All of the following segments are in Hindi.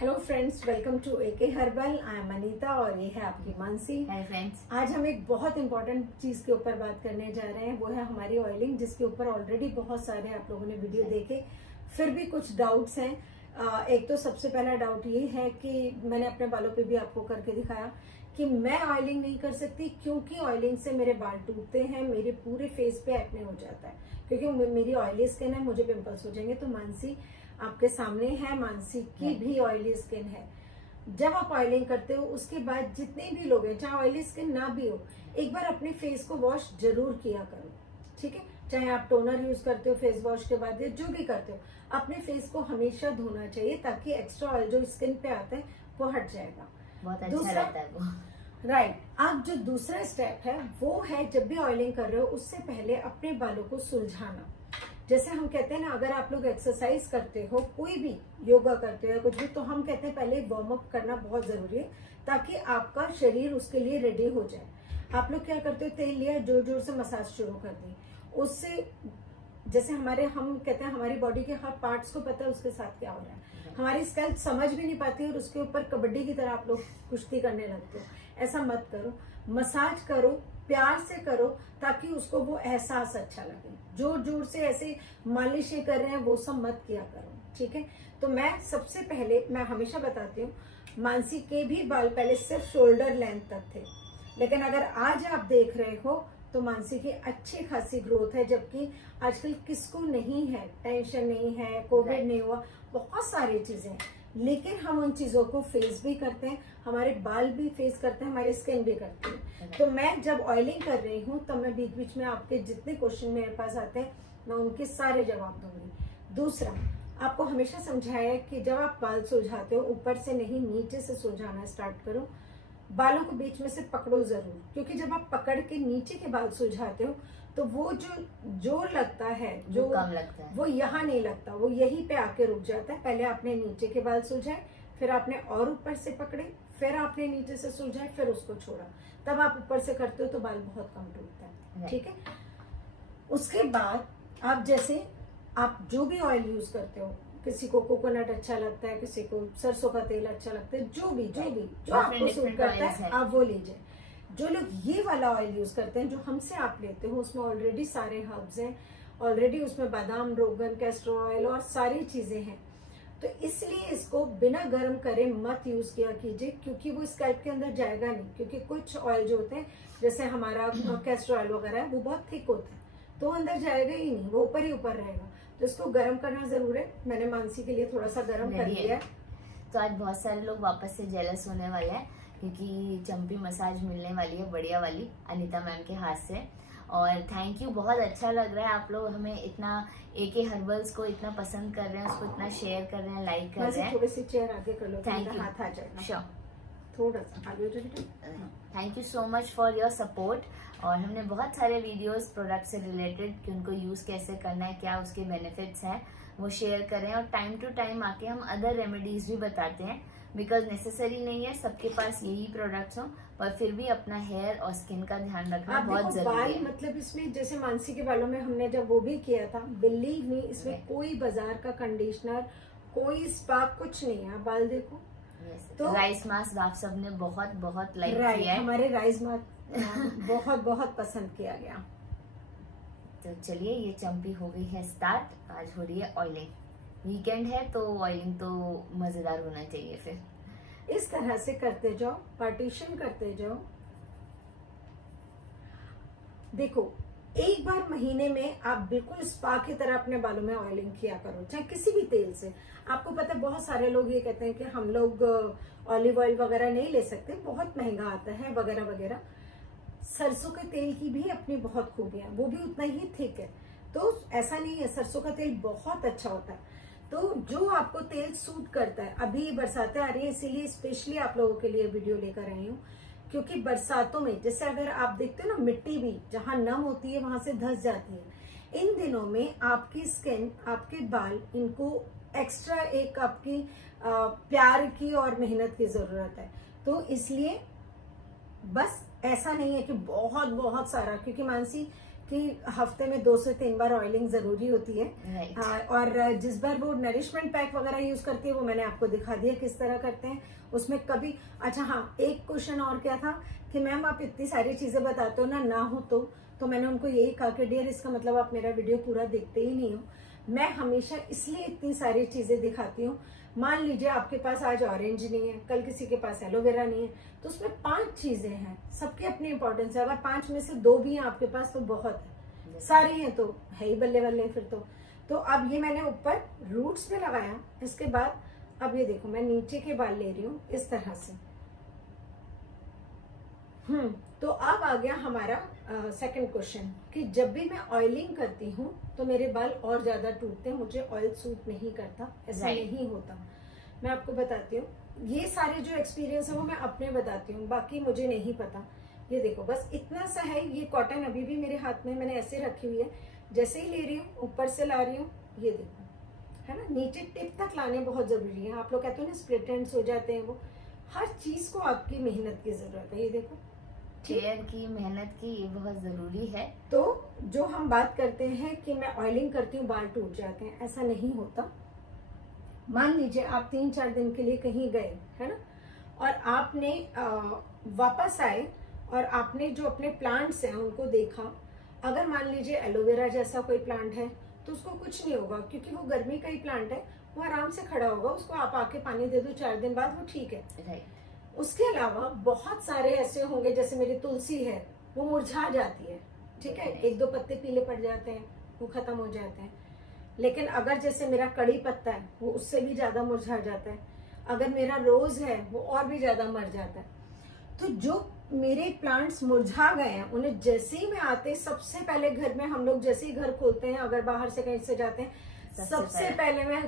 Hello friends, welcome to AK Herbal. I am Anita और ये है आपकी मानसी। Hi friends. आज हम एक बहुत इंपॉर्टेंट चीज के ऊपर बात करने जा रहे हैं, वो है हमारी ऑयलिंग, जिसके ऊपर ऑलरेडी बहुत सारे आप लोगों ने वीडियो देखे, फिर भी कुछ डाउट्स हैं। एक तो सबसे पहला डाउट ये है कि मैंने अपने बालों पे भी आपको करके दिखाया कि मैं ऑयलिंग नहीं कर सकती क्योंकि ऑयलिंग से मेरे बाल टूटते हैं, मेरे पूरे फेस पे एक्ने हो जाता है, क्योंकि मेरी ऑयली स्किन है, मुझे पिंपल्स हो जाएंगे। तो मानसी आपके सामने है, मानसी की भी ऑयली स्किन है। जब आप ऑयलिंग करते हो उसके बाद जितने भी लोग हैं, चाहे ऑयली स्किन ना भी हो, एक बार अपने फेस को वॉश जरूर किया करो, ठीक है। चाहे आप टोनर यूज करते हो फेस वॉश के बाद या जो भी करते हो, अपने फेस को हमेशा धोना चाहिए ताकि एक्स्ट्रा ऑयल जो स्किन पे आता है वो हट जाएगा। बहुत अच्छा रहता है वो। राइट। अब जो दूसरा स्टेप है वो है, जब भी ऑयलिंग कर रहे हो उससे पहले अपने बालों को सुलझाना। जैसे हम कहते हैं ना, अगर आप लोग एक्सरसाइज करते हो, कोई भी योगा करते हो या कुछ भी, तो हम कहते हैं पहले वार्म अप करना बहुत जरूरी है ताकि आपका शरीर उसके लिए रेडी हो जाए। आप लोग क्या करते हो, तेल लिया, जोर जोर से मसाज शुरू कर दी, उससे जैसे हम कहते हैं हमारी बॉडी के हर पार्ट्स को पता है उसके साथ क्या हो रहा है। हमारी स्कैल्प समझ भी नहीं पाती और उसके ऊपर कबड्डी की तरह आप लोग कुश्ती करने लगते हो। ऐसा मत करो, मसाज करो, प्यार से करो ताकि उसको वो एहसास अच्छा लगे। जोर जोर से ऐसे मालिश कर रहे हैं वो सब मत किया करो, ठीक है। तो मैं सबसे पहले, मैं हमेशा बताती हूँ, मानसी के भी बाल पहले सिर्फ शोल्डर लेंथ तक थे, लेकिन अगर आज आप देख रहे हो तो मानसी की अच्छी खासी ग्रोथ है। जबकि आजकल किसको नहीं है, टेंशन नहीं है, कोविड नहीं हुआ, बहुत सारी चीजें हैं, लेकिन हम उन चीजों को फेस भी करते हैं, हमारे बाल भी फेस करते हैं, हमारी स्किन भी करती है। तो मैं जब ऑयलिंग कर रही हूँ तब मैं बीच बीच में आपके जितने क्वेश्चन मेरे पास आते हैं मैं उनके सारे जवाब दूंगी। दूसरा, आपको हमेशा समझाया है कि जब आप बाल सुलझाते हो ऊपर से नहीं नीचे से सुलझाना स्टार्ट करो। बालों को बीच में से पकड़ो जरूर, क्योंकि जब आप पकड़ के नीचे के बाल सुलझाते हो तो वो जो जोर लगता है, जो कम लगता है, वो यहाँ नहीं लगता, वो यहीं पे आके रुक जाता है। पहले आपने नीचे के बाल सुलझाए, फिर आपने और ऊपर से पकड़े, फिर आपने नीचे से सुलझाए, फिर उसको छोड़ा, तब आप ऊपर से करते हो तो बाल बहुत कम टूटता है, ठीक है। उसके बाद आप जैसे आप जो भी ऑयल यूज करते हो, किसी को कोकोनट अच्छा लगता है, किसी को सरसों का तेल अच्छा लगता है, जो आपको सूट करता है आप वो लीजिए। जो लोग ये वाला ऑयल यूज करते हैं जो हमसे आप लेते हो, उसमें ऑलरेडी सारे हर्ब्स हैं, ऑलरेडी उसमें बादाम, रोगन, कैस्टर ऑयल और सारी चीजें हैं, तो इसलिए इसको बिना गर्म करे मत यूज किया कीजिए, क्योंकि वो स्कैल्प के अंदर जाएगा नहीं। क्योंकि कुछ ऑयल जो होते हैं, जैसे हमारा कैस्टर ऑयल वगैरह है, वो बहुत थिक होता है तो अंदर जाएगा ही नहीं, वो ऊपर ही ऊपर रहेगा, तो इसको गर्म करना जरूर है। मैंने मानसी के लिए थोड़ा सा गर्म कर लिया है। तो आज बहुत सारे लोग वापस से जेलस होने वाले हैं क्योंकि चंपी मसाज मिलने वाली है बढ़िया वाली अनीता मैम के हाथ से। और थैंक यू, बहुत अच्छा लग रहा है आप लोग हमें इतना एके हर्बल्स को इतना पसंद कर रहे हैं, उसको इतना शेयर कर रहे हैं, लाइक कर रहे हैं। थोड़ी सी चेयर आगे कर लो, थैंक यू, हाथ आ जाएगा, श्योर, थोड़ा सा आगे हो जाएगा। Thank you so much for your support. और हमने बहुत सारे वीडियोस प्रोडक्ट से रिलेटेड कि उनको यूज कैसे करना है, क्या उसके बेनिफिट्स हैं, वो शेयर करें। और टाइम टू टाइम आके हम अदर रेमेडीज भी बताते हैं, बिकॉज नेसेसरी नहीं है सबके पास यही प्रोडक्ट्स हो, पर फिर भी अपना हेयर और स्किन का ध्यान रखना बहुत जरूरी है। मतलब इसमें जैसे मानसी के बालों में हमने जब वो भी किया था, बिलीव मी, इसमें कोई बाजार का कंडीशनर, कोई स्पा कुछ नहीं है। बाल देखो, तो राइस मास्क आप सबने बहुत बहुत लाइक किया है, हमारे राइस मास्क बहुत बहुत पसंद किया गया। तो चलिए, ये चंपी हो गई है स्टार्ट, आज हो रही है ऑयलिंग। वीकेंड है तो ऑयलिंग तो मजेदार होना चाहिए। फिर इस तरह से करते जाओ, पार्टीशन करते जाओ। देखो, एक बार महीने में आप बिल्कुल स्पा की तरह अपने बालों में ऑयलिंग किया करो, चाहे किसी भी तेल से। आपको पता है बहुत सारे लोग ये कहते हैं कि हम लोग ऑलिव ऑयल वगैरह नहीं ले सकते, बहुत महंगा आता है वगैरह वगैरह। सरसों के तेल की भी अपनी बहुत खूबियां, वो भी उतना ही थिक है, तो ऐसा नहीं है, सरसों का तेल बहुत अच्छा होता है। तो जो आपको तेल सूट करता है, अभी बरसातें आ रही है इसीलिए स्पेशली आप लोगों के लिए वीडियो लेकर आई हूँ, क्योंकि बरसातों में जैसे अगर आप देखते हो ना, मिट्टी भी जहां नम होती है वहां से धंस जाती है। इन दिनों में आपकी स्किन, आपके बाल, इनको एक्स्ट्रा एक आपकी प्यार की और मेहनत की जरूरत है। तो इसलिए बस ऐसा नहीं है कि बहुत बहुत सारा, क्योंकि मानसी कि हफ्ते में 2 से 3 बार ऑयलिंग जरूरी होती है। राइट। और जिस बार वो नरिशमेंट पैक वगैरह यूज करती है वो मैंने आपको दिखा दिया किस तरह करते हैं। उसमें कभी अच्छा हाँ, एक क्वेश्चन और क्या था कि मैम आप इतनी सारी चीजें बताते हो ना हो तो मैंने उनको यही कहा कि डियर इसका मतलब आप मेरा वीडियो पूरा देखते ही नहीं हो। मैं हमेशा इसलिए इतनी सारी चीजें दिखाती हूँ। मान लीजिए आपके पास आज ऑरेंज नहीं है, कल किसी के पास एलोवेरा नहीं है, तो उसमें 5 चीजें हैं, सबकी अपनी इंपॉर्टेंस है। अगर 5 में से 2 भी हैं आपके पास तो बहुत है, सारी हैं तो है ही बल्ले बल्ले फिर तो अब ये मैंने ऊपर रूट्स पे लगाया। इसके बाद अब ये देखो मैं नीचे के बाल ले रही हूँ इस तरह से। तो अब आ गया हमारा सेकंड क्वेश्चन कि जब भी मैं ऑयलिंग करती हूँ तो मेरे बाल और ज्यादा टूटते हैं, मुझे ऑयल सूट नहीं करता, ऐसा नहीं होता। मैं आपको बताती हूँ, ये सारे जो एक्सपीरियंस है वो मैं अपने बताती हूँ, बाकी मुझे नहीं पता। ये देखो बस इतना सा है, ये कॉटन अभी भी मेरे हाथ में मैंने ऐसे रखी हुई है, जैसे ही ले रही हूँ ऊपर से ला रही हूँ, ये देखो है ना, नीचे टिप तक लाने बहुत जरूरी है। आप लोग कहते हो ना स्प्लिट एंड्स हो जाते हैं, वो हर चीज को आपकी मेहनत की जरूरत है। ये देखो केयर की, मेहनत की, ये बहुत जरूरी है। तो जो हम बात करते हैं कि मैं ऑयलिंग करती हूँ बाल टूट जाते हैं, ऐसा नहीं होता। मान लीजिए आप 3-4 दिन के लिए कहीं गए है ना, और आपने वापस आए और आपने जो अपने प्लांट्स हैं उनको देखा। अगर मान लीजिए एलोवेरा जैसा कोई प्लांट है तो उसको कुछ नहीं होगा, क्योंकि वो गर्मी का ही प्लांट है, वो आराम से खड़ा होगा, उसको आप आके पानी दे दो 4 दिन बाद वो ठीक है। राइट। उसके अलावा बहुत सारे ऐसे होंगे, जैसे मेरी तुलसी है वो मुरझा जाती है, ठीक है, 1-2 पत्ते पीले पड़ जाते हैं, वो खत्म हो जाते हैं। लेकिन अगर जैसे मेरा कड़ी पत्ता है वो उससे भी ज्यादा मुरझा जाता है, अगर मेरा रोज है वो और भी ज्यादा मर जाता है। तो जो मेरे प्लांट्स मुरझा गए हैं उन्हें जैसे ही मैं आते, सबसे पहले घर में हम लोग जैसे ही घर खोलते हैं, अगर बाहर से कहीं से जाते हैं, सबसे पहले मैं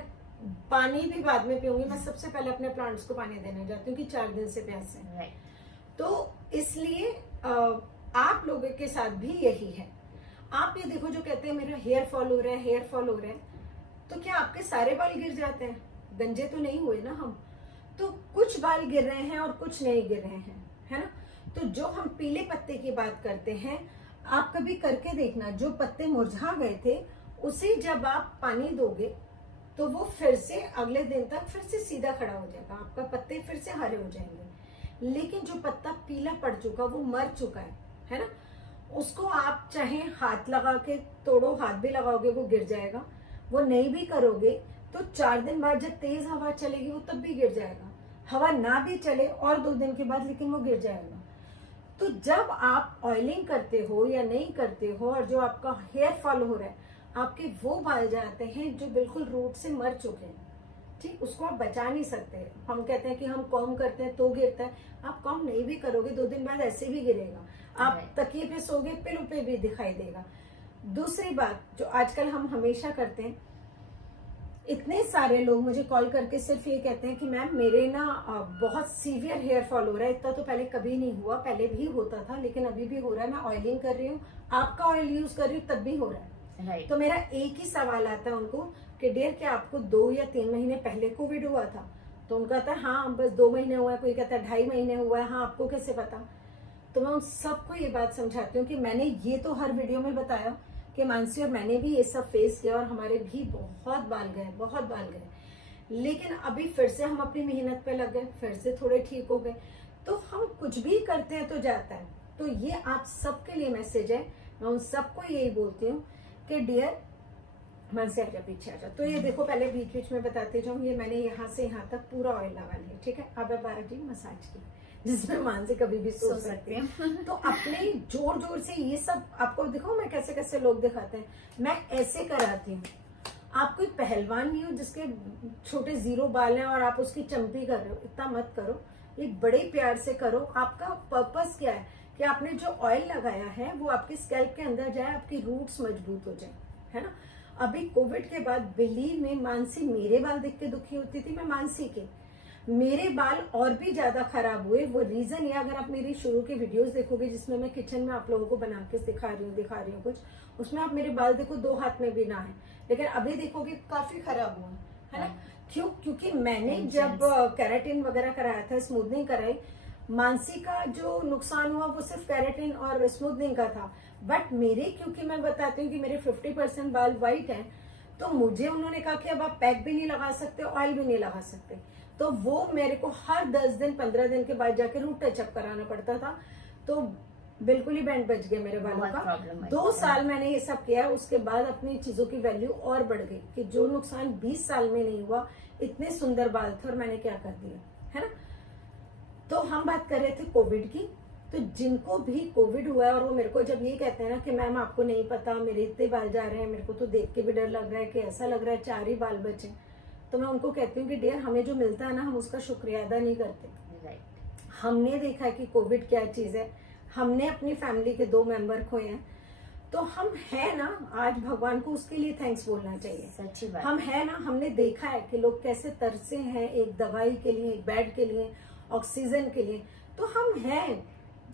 पानी भी बाद में पीऊंगी, मैं सबसे पहले अपने प्लांट्स को पानी देने जाती हूँ कि 4 दिन से प्यासे हैं। तो इसलिए आप लोगों के साथ भी यही है। आप ये देखो जो कहते हैं मेरा हेयर फॉल हो रहा है, हेयर फॉल हो रहा है, तो क्या आपके सारे बाल गिर जाते हैं? गंजे तो नहीं हुए ना हम, तो कुछ बाल गिर रहे हैं और कुछ नहीं गिर रहे हैं, है ना। तो जो हम पीले पत्ते की बात करते हैं, आप कभी करके देखना, जो पत्ते मुरझा गए थे उसे जब आप पानी दोगे तो वो फिर से अगले दिन तक फिर से सीधा खड़ा हो जाएगा, आपका पत्ते फिर से हरे हो जाएंगे। लेकिन जो पत्ता पीला पड़ चुका, वो मर चुका है ना, उसको आप चाहे हाथ लगा के तोड़ो, हाथ भी लगाओगे वो गिर जाएगा। वो नहीं भी करोगे तो 4 दिन बाद जब तेज हवा चलेगी वो तब भी गिर जाएगा। हवा ना भी चले और 2 दिन के बाद, लेकिन वो गिर जाएगा। तो जब आप ऑयलिंग करते हो या नहीं करते हो और जो आपका हेयर फॉल हो रहा है, आपके वो बाल जाते हैं जो बिल्कुल रूट से मर चुके हैं, ठीक, उसको आप बचा नहीं सकते। हम कहते हैं कि हम कॉम करते हैं तो गिरता है, आप कॉम नहीं भी करोगे 2 दिन बाद ऐसे भी गिरेगा। आप तकिए पे सोगे, पिलो पे भी दिखाई देगा। दूसरी बात जो आजकल हम हमेशा करते हैं, इतने सारे लोग मुझे कॉल करके सिर्फ ये कहते हैं कि मैम मेरे ना बहुत सीवियर हेयर फॉल हो रहा है, इतना तो पहले कभी नहीं हुआ, पहले भी होता था लेकिन अभी भी हो रहा है, मैं ऑयलिंग कर रही हूँ, आपका ऑयल यूज कर रही हूँ तब भी हो रहा है। Right. तो मेरा एक ही सवाल आता है उनको कि डियर क्या आपको 2 या 3 महीने पहले कोविड हुआ था? तो उनका कहता है हाँ बस 2 महीने हुआ है, कोई कहता है 2.5 महीने हुआ है, हाँ आपको कैसे पता? तो मैं उन सबको ये बात समझाती हूँ कि मैंने ये तो हर वीडियो में बताया कि मानसी और मैंने भी ये सब फेस किया और हमारे भी बहुत बाल गए, लेकिन अभी फिर से हम अपनी मेहनत पे लग गए, फिर से थोड़े ठीक हो गए। तो हम कुछ भी करते हैं तो जाता है। तो ये आप सबके लिए मैसेज है, मैं उन सबको यही बोलती हूँ कि डियर मन से आजा, पीछे आजा। तो ये देखो पहले बीच बीच में बताते जाऊँ, ये मैंने यहाँ से यहाँ तक पूरा ऑयल लगा लिया, ठीक है। अब 12 जी मसाज की, जिसमें मानसी कभी भी सो सकते हैं। तो अपने जोर जोर से ये सब आपको दिखाओ, मैं कैसे कैसे लोग दिखाते हैं, मैं ऐसे कराती हूँ। आप कोई पहलवान नहीं हो जिसके छोटे 0 बाल हैं और आप उसकी चंपी कर रहे हो, इतना मत करो, ये बड़े प्यार से करो। आपका पर्पस क्या है कि आपने जो ऑयल लगाया है वो आपके स्कैल्प के अंदर जाए, आपकी रूट्स मजबूत हो जाए, है ना। अभी कोविड के बाद बिलीव में मानसी मेरे बाल देख के दुखी होती थी, मैं मानसी के, मेरे बाल और भी ज्यादा खराब हुए। वो रीजन ये, अगर आप मेरी शुरू के वीडियोस देखोगे जिसमें मैं किचन में आप लोगों को बना के दिखा रही हूँ कुछ, उसमें आप मेरे बाल देखो 2 हाथ में भी ना है, लेकिन अभी देखोगे काफी खराब हुआ है ना। क्यों? क्योंकि मैंने जब केराटिन वगैरह कराया था, स्मूथनिंग कराई, मानसी का जो नुकसान हुआ वो सिर्फ केराटिन और स्मूथनिंग का था, बट मेरे, क्योंकि मैं बताती हूँ कि मेरे 50% बाल वाइट हैं, तो मुझे उन्होंने कहा कि अब आप पैक भी नहीं लगा सकते, ऑयल भी नहीं लगा सकते, तो वो मेरे को हर 10 दिन 15 दिन के बाद जाके रूट टचअप कराना पड़ता था। तो बिल्कुल ही बैंड बच गया मेरे बालों बहुत का। प्रॉब्लम है। 2 साल मैंने ये सब किया, उसके बाद अपनी चीजों की वैल्यू और बढ़ गई कि जो नुकसान 20 साल में नहीं हुआ, इतने सुंदर बाल थे और मैंने क्या कर दिया, है ना। तो हम बात कर रहे थे कोविड की। तो जिनको भी कोविड हुआ है और वो मेरे को जब ये कहते हैं ना कि मैम आपको नहीं पता मेरे इतने बाल जा रहे हैं, मेरे को तो देख के भी डर लग रहा है कि ऐसा लग रहा है 4 ही बाल बचे, तो मैं उनको कहती हूँ कि डियर, हमें जो मिलता है ना, हम उसका शुक्रिया अदा नहीं करते। राइट। हमने देखा है कि कोविड क्या चीज है, हमने अपनी फैमिली के 2 मेंबर खोए हैं, तो हम है ना, आज भगवान को उसके लिए थैंक्स बोलना चाहिए। सच्ची बात। हम है ना, हमने देखा है कि लोग कैसे तरसे हैं एक दवाई के लिए, एक बेड के लिए, ऑक्सीजन के लिए, तो हम हैं,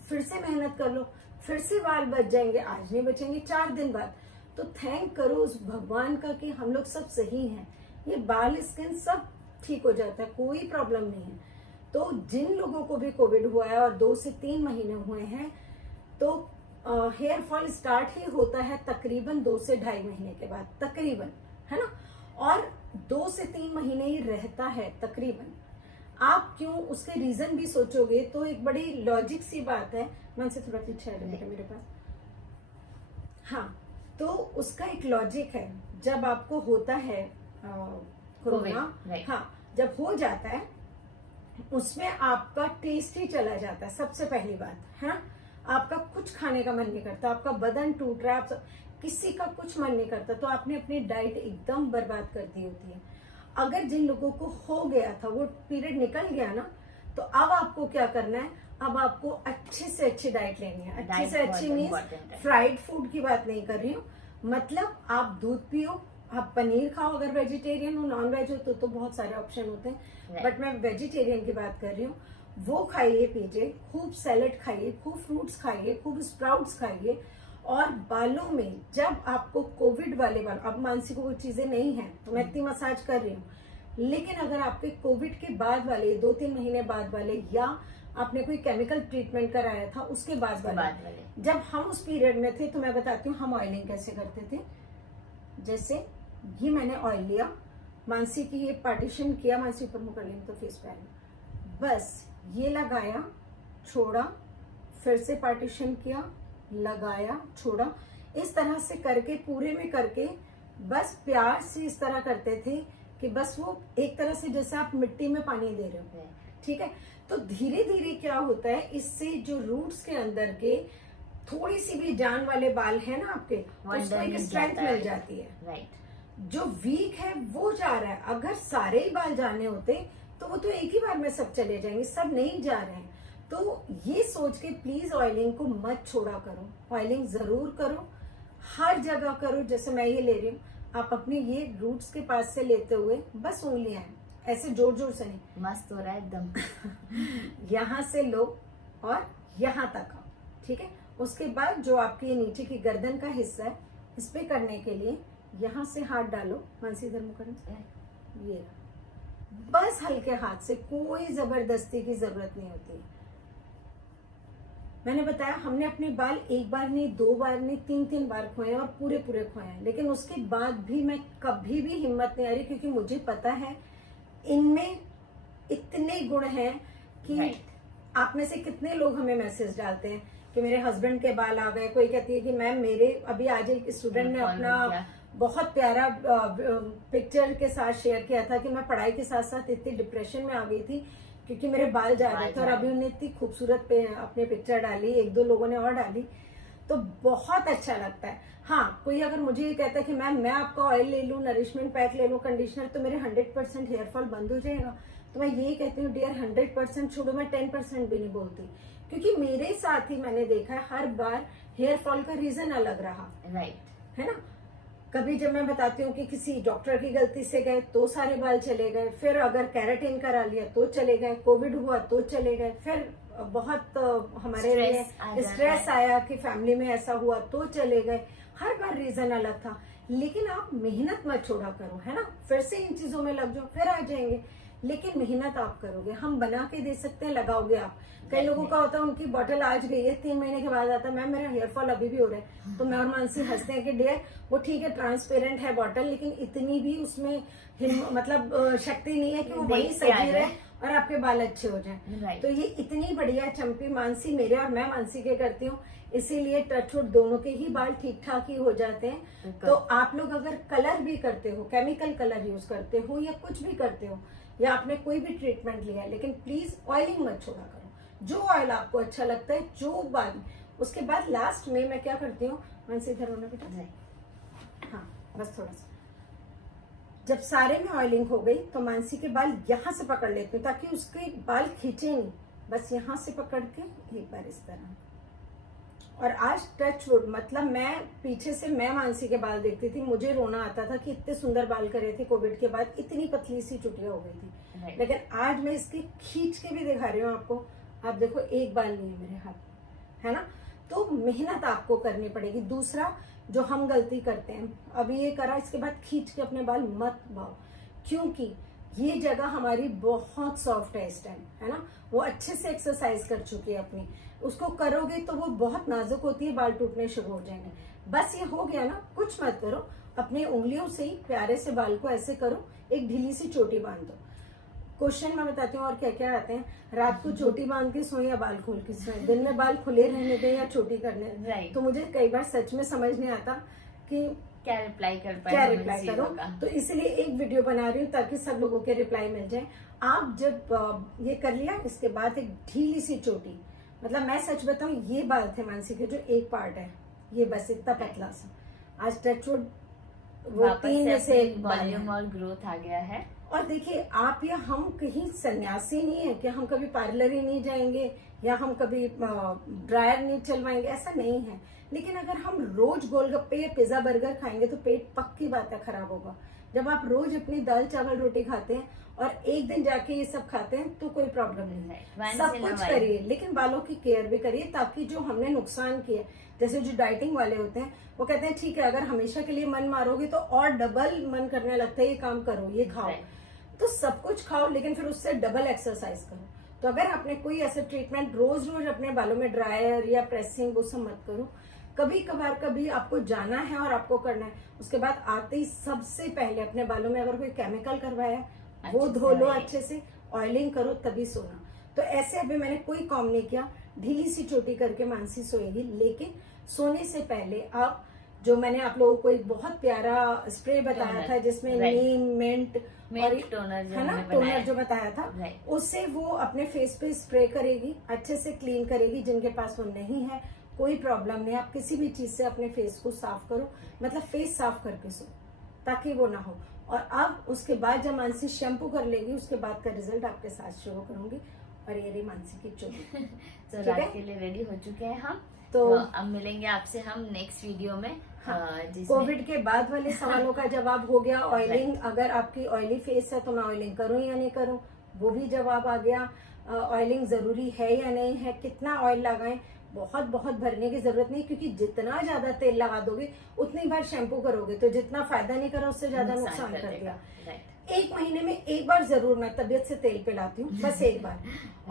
फिर से मेहनत कर लो, फिर से बाल बच जाएंगे, आज नहीं बचेंगे 4 दिन बाद। तो थैंक करो उस भगवान का कि हम लोग सब सही हैं, ये बाल स्किन सब ठीक हो जाता है, कोई प्रॉब्लम नहीं है। तो जिन लोगों को भी कोविड हुआ है और 2 से 3 महीने हुए हैं, तो हेयर फॉल स्टार्ट ही होता है तकरीबन 2 से 2.5 महीने के बाद, तकरीबन, है ना, और 2 से 3 महीने ही रहता है तकरीबन। आप क्यों, उसके रीजन भी सोचोगे तो एक बड़ी लॉजिक सी बात है। मन से थोड़ा पीछे आ बेटा मेरे पास। हाँ, तो उसका एक लॉजिक है, जब आपको होता है कोरोना, हाँ, जब हो जाता है उसमें आपका टेस्ट ही चला जाता है, सबसे पहली बात है ना। आपका कुछ खाने का मन नहीं करता, आपका बदन टूट रहा है, किसी का कुछ मन नहीं करता, तो आपने अपनी डाइट एकदम बर्बाद कर दी होती है। अगर जिन लोगों को हो गया था, वो पीरियड निकल गया ना, तो अब आपको क्या करना है, अब आपको अच्छे से अच्छी डाइट लेनी है। अच्छे से अच्छी मीन्स फ्राइड फूड की बात नहीं कर रही हूँ, मतलब आप दूध पियो, आप पनीर खाओ, अगर वेजिटेरियन हो, नॉन वेज हो तो बहुत सारे ऑप्शन होते हैं, बट मैं वेजिटेरियन की बात कर रही हूँ। वो खाइए पीजिए, खूब सैलेड खाइए, खूब फ्रूट्स खाइए, खूब स्प्राउट्स खाइए। और बालों में जब आपको कोविड वाले बाल, अब मानसी को वो चीजें नहीं है तो मैं इतनी मसाज कर रही हूँ, लेकिन अगर आपके कोविड के बाद वाले 2-3 महीने बाद वाले, या आपने कोई केमिकल ट्रीटमेंट कराया था उसके बाद वाले, जब हम उस पीरियड में थे, तो मैं बताती हूँ हम ऑयलिंग कैसे करते थे। जैसे ये मैंने ऑयल लिया, मानसी की ये पार्टीशन किया, मानसी ऊपर मुँह कर लेंगे तो फेस पे आएगा, बस ये लगाया, छोड़ा, फिर से पार्टीशन किया, लगाया, छोड़ा, इस तरह से करके पूरे में करके, बस प्यार से इस तरह करते थे कि बस वो एक तरह से जैसे आप मिट्टी में पानी दे रहे हो, ठीक है। तो धीरे धीरे क्या होता है, इससे जो रूट्स के अंदर के थोड़ी सी भी जान वाले बाल है ना आपके, उसको एक स्ट्रेंथ मिल जाती है। राइट। जो वीक है वो जा रहा है, अगर सारे ही बाल जाने होते तो वो तो एक ही बार में सब चले जाएंगे, सब नहीं जा रहे हैं। तो ये सोच के प्लीज ऑयलिंग को मत छोड़ा करो, ऑयलिंग जरूर करो, हर जगह करो। जैसे मैं ये ले रही हूँ, आप अपने ये रूट्स के पास से लेते हुए बस उंगलियां हैं, ऐसे जोर जोर से नहीं, मस्त हो रहा है एकदम। यहाँ से लो और यहाँ तक आओ, ठीक है। उसके बाद जो आपके ये नीचे की गर्दन का हिस्सा है, इस पे करने के लिए यहाँ से हाथ डालो, मानसी इधर मुँह करो, ये बस हल्के हाथ से, कोई जबरदस्ती की जरूरत नहीं होती। मैंने बताया हमने अपने बाल एक बार नहीं, 2 बार नहीं, 3-3 बार खोए और पूरे पूरे खोए हैं, लेकिन उसके बाद भी मैं कभी भी हिम्मत नहीं आ रही, क्योंकि मुझे पता है इनमें इतने गुण हैं कि आप में से कितने लोग हमें मैसेज डालते हैं कि मेरे हस्बैंड के बाल आ गए, कोई कहती है कि मैम मेरे, अभी आज एक स्टूडेंट ने अपना बहुत प्यारा पिक्चर के साथ शेयर किया था कि मैं पढ़ाई के साथ साथ इतनी डिप्रेशन में आ गई थी क्योंकि मेरे बाल जा रहे थे, और अभी उन्हें इतनी खूबसूरत पे अपने पिक्चर डाली, 1-2 लोगों ने और डाली, तो बहुत अच्छा लगता है। हाँ, कोई अगर मुझे ये कहता है कि मैम मैं आपका ऑयल ले लूं, नरिशमेंट पैक ले लूं, कंडीशनर, तो मेरे 100% हेयर फॉल बंद हो जाएगा, तो मैं यही कहती हूँ डियर 100% छोड़ो, मैं 10% भी नहीं बोलती, क्योंकि मेरे साथ ही मैंने देखा है हर बार हेयर फॉल का रीजन अलग रहा। राइट, है ना। कभी जब मैं बताती हूँ कि किसी डॉक्टर की गलती से गए तो सारे बाल चले गए, फिर अगर केराटिन करा लिया तो चले गए, कोविड हुआ तो चले गए, फिर बहुत हमारे लिए स्ट्रेस आया कि फैमिली में ऐसा हुआ तो चले गए, हर बार रीजन अलग था। लेकिन आप मेहनत मत छोड़ा करो, है ना, फिर से इन चीजों में लग जाओ, फिर आ जाएंगे। लेकिन मेहनत आप करोगे, हम बना के दे सकते हैं, लगाओगे आप। कई लोगों का होता है उनकी बॉटल आज गई है, 3 महीने के बाद आता है मैम मेरा हेयर फॉल अभी भी हो रहा है, तो मैं और मानसी हंसते हैं कि डियर वो ठीक है ट्रांसपेरेंट है बॉटल, लेकिन इतनी भी उसमें मतलब शक्ति नहीं है कि वो वही सही रहे और आपके बाल अच्छे हो जाएं। तो ये इतनी बढ़िया चंपी मानसी मेरे और मैं मानसी के करती हूँ, इसीलिए टचवुड दोनों के ही बाल ठीक ठाक ही हो जाते हैं। तो आप लोग अगर कलर भी करते हो, केमिकल कलर यूज करते हो या कुछ भी करते हो, या आपने कोई भी ट्रीटमेंट लिया है, लेकिन प्लीज ऑयलिंग मत छोड़ा करो। जो ऑयल आपको अच्छा लगता है, जो बाल, उसके बाद लास्ट में मैं क्या करती हूँ, मानसी इधर होना बेटा, हाँ बस थोड़ा सा, जब सारे में ऑयलिंग हो गई तो मानसी के बाल यहाँ से पकड़ लेती हूँ ताकि उसके बाल खींचे नहीं, बस यहाँ से पकड़ के एक बार इस तरह। और आज टचवुड, मतलब मैं पीछे से मैं मानसी के बाल देखती थी, मुझे रोना आता था कि इतने सुंदर बाल करे थे, कोविड के बाद इतनी पतली सी चुटिया हो गई थी, लेकिन आज मैं इसकी खींच के भी दिखा रही हूँ आपको। आप देखो एक बाल नहीं है मेरे हाथ, है ना। तो मेहनत आपको करनी पड़ेगी। दूसरा जो हम गलती करते हैं, अभी ये करा, इसके बाद खींच के अपने बाल मत बाओ, क्योंकि ये जगह हमारी बहुत सॉफ्ट है इस टाइम, है ना। वो अच्छे से एक्सरसाइज कर चुकी है अपनी, उसको करोगे तो वो बहुत नाजुक होती है, बाल टूटने शुरू हो जाएंगे। बस ये हो गया ना, कुछ मत करो, अपनी उंगलियों से ही प्यारे से बाल को ऐसे करो, एक ढीली सी चोटी बांध दो। क्वेश्चन मैं बताती हूँ और क्या क्या आते हैं, रात को चोटी बांध के सोए या बाल खोल के सोए, दिन में बाल खुले रहने दें या चोटी करने दें। तो मुझे कई बार सच में समझ नहीं आता कि क्या रिप्लाई करो, तो इसलिए एक वीडियो बना रही हूँ ताकि सब लोगों के रिप्लाई मिल जाए। आप जब ये कर लिया, इसके बाद एक ढीली सी चोटी, मतलब मैं सच बताऊं, ये बाल थे मानसी के जो एक पार्ट है, ये बस इतना पतला सा, आज टचवुड वो 3 में से एक वॉल्यूम और ग्रोथ आ गया है। और देखिए आप या हम कहीं सन्यासी नहीं है कि हम कभी पार्लर ही नहीं जाएंगे या हम कभी ड्रायर नहीं चलवाएंगे, ऐसा नहीं है। लेकिन अगर हम रोज गोलगप्पे या पिज्जा बर्गर खाएंगे तो पेट पक्की बात है खराब होगा। जब आप रोज अपनी दाल चावल रोटी खाते हैं और एक दिन जाके ये सब खाते हैं तो कोई प्रॉब्लम नहीं है। सब कुछ करिए, लेकिन बालों की केयर भी करिए, ताकि जो हमने नुकसान किया, जैसे जो डाइटिंग वाले होते हैं वो कहते हैं ठीक है अगर हमेशा के लिए मन मारोगे तो और डबल मन करने लगता है, ये काम करो, ये खाओ, तो सब कुछ खाओ, लेकिन फिर उससे डबल एक्सरसाइज करो। तो अगर आपने कोई ऐसा ट्रीटमेंट रोज रोज अपने बालों में ड्रायर या प्रेसिंग वो सब मत करो। कभी कभार कभी आपको जाना है और आपको करना है, उसके बाद आते ही सबसे पहले अपने बालों में अगर कोई केमिकल करवाया वो धो लो, अच्छे से ऑयलिंग करो, तभी सोना। तो ऐसे अभी मैंने कोई काम नहीं किया, ढीली सी चोटी करके मानसी सोएगी, लेकिन सोने से पहले आप, जो मैंने आप लोगों को एक बहुत प्यारा स्प्रे बताया था जिसमें नीम, मिंट और टोनर, है ना, टोनर जो बताया था, उससे वो अपने फेस पे स्प्रे करेगी, अच्छे से क्लीन करेगी। जिनके पास वो नहीं है कोई प्रॉब्लम नहीं, आप किसी भी चीज से अपने फेस को साफ करो, मतलब फेस साफ करके सो, ताकि वो ना हो। और अब उसके बाद जब मानसी शैम्पू कर लेगी, उसके बाद का रिजल्ट आपके साथ शुरू करूंगी। और ये रही मानसी की चोटी। तो रात के लिए रेडी हो चुके हैं हम, तो अब मिलेंगे आपसे हम नेक्स्ट वीडियो में। कोविड के बाद वाले सवालों का जवाब हो गया। ऑयलिंग, अगर आपकी ऑयली फेस है तो मैं ऑयलिंग करूं या नहीं करूं, वो भी जवाब आ गया। ऑयलिंग जरूरी है या नहीं है, कितना ऑयल लगाएं, बहुत बहुत भरने की जरूरत नहीं, क्योंकि जितना ज्यादा तेल लगा दोगे उतनी बार शैम्पू करोगे, तो जितना फायदा नहीं करा उससे ज्यादा नुकसान कर दिया। 1 महीने में एक बार जरूर मैं तबीयत से तेल पिलाती हूँ, बस एक बार।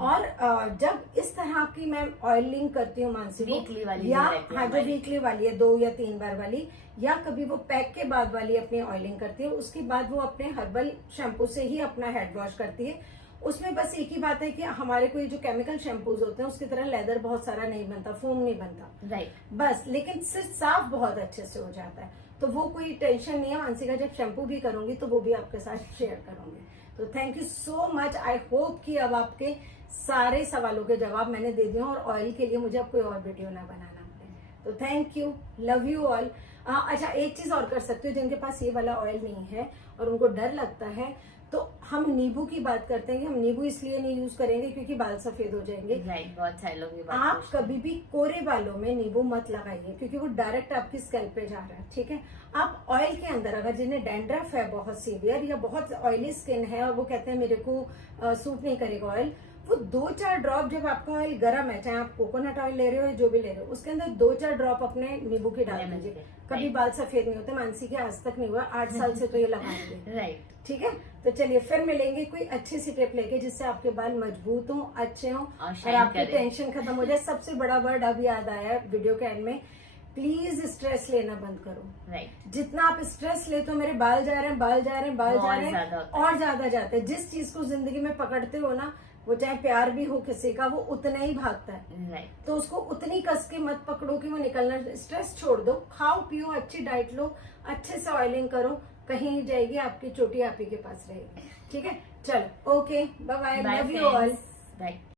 और जब इस तरह की मैं ऑयलिंग करती हूँ मानसी वीकली वाली, या जो वीकली वाली है 2 या 3 बार वाली, या कभी वो पैक के बाद वाली अपनी ऑयलिंग करती है, उसके बाद वो अपने हर्बल शैम्पू से ही अपना हेड वॉश करती है। उसमें बस एक ही बात है कि हमारे कोई जो केमिकल शैम्पूज होते हैं उसकी तरह लेदर बहुत सारा नहीं बनता, फोम नहीं बनता, बस, लेकिन सिर्फ साफ बहुत अच्छे से हो जाता है। तो वो कोई टेंशन नहीं है मानसी का, जब शैम्पू भी करूंगी तो वो भी आपके साथ शेयर करूंगी। तो thank you so much. I hope कि अब आपके सारे सवालों के जवाब मैंने दे दिए, और ऑयल के लिए मुझे अब कोई और वीडियो ना बनाना पड़े। तो thank you, love you all. अच्छा, एक चीज और कर सकते हो, जिनके पास ये वाला ऑयल नहीं है और उनको डर लगता है, तो हम नींबू की बात करते हैं कि हम नींबू इसलिए नहीं यूज करेंगे क्योंकि बाल सफेद हो जाएंगे। बहुत सारे लोग आप कभी भी कोरे बालों में नींबू मत लगाइए, क्योंकि वो डायरेक्ट आपकी स्कैल्प पे जा रहा है, ठीक है। आप ऑयल के अंदर, अगर जिन्हें डैंड्रफ है बहुत सीवियर या बहुत ऑयली स्किन है और वो कहते हैं मेरे को सूट नहीं करेगा ऑयल, वो 2-4 ड्रॉप जब आपका ऑयल गर्म है, चाहे आप कोकोनट ऑयल ले रहे हो या जो भी ले रहे हो, उसके अंदर 2-4 ड्रॉप अपने नींबू के डाल Lemon दीजिए। के, कभी right. बाल सफेद नहीं होते, मानसी के आज तक नहीं हुआ, 8 साल से तो ये लगाएंगे। राइट, ठीक है, तो चलिए फिर मिलेंगे कोई अच्छी सी टिप लेके जिससे आपके बाल मजबूत हों, अच्छे हों और और shine आपकी करें। टेंशन खत्म हो जाए। सबसे बड़ा वर्ड अब याद आया है वीडियो के एंड में, प्लीज स्ट्रेस लेना बंद करो। राइट, जितना आप स्ट्रेस लेते हो, मेरे बाल जा रहे हैं, बाल जा रहे हैं, बाल वो जा और रहे ज्यादा हैं, होता है। और ज्यादा जाते हैं। जिस चीज को जिंदगी में पकड़ते हो ना, वो चाहे प्यार भी हो किसी का, वो उतना ही भागता है। राइट, तो उसको उतनी कस के मत पकड़ो कि वो निकलना। स्ट्रेस छोड़ दो, खाओ पियो, अच्छी डाइट लो, अच्छे से ऑयलिंग करो, कहीं नहीं जाएगी, आपकी चोटी आप ही के पास रहेगी। ठीक है, चलो okay, bye bye, love you all. Right.